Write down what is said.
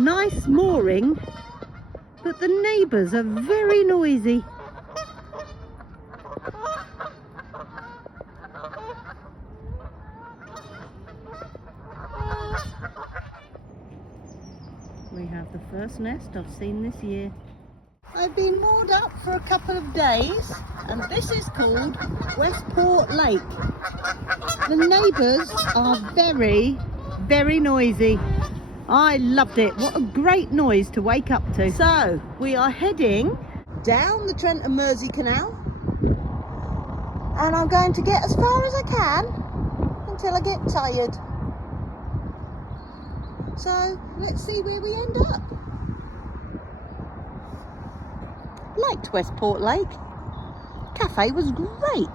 nice mooring, but the neighbours are very noisy. We have the first nest I've seen this year. I've been moored up for a couple of days, and this is called Westport Lake. The neighbours are very, very noisy. I loved it. What a great noise to wake up to. So we are heading down the Trent and Mersey Canal, and I'm going to get as far as I can until I get tired. So let's see where we end up. Liked Westport Lake. Cafe was great.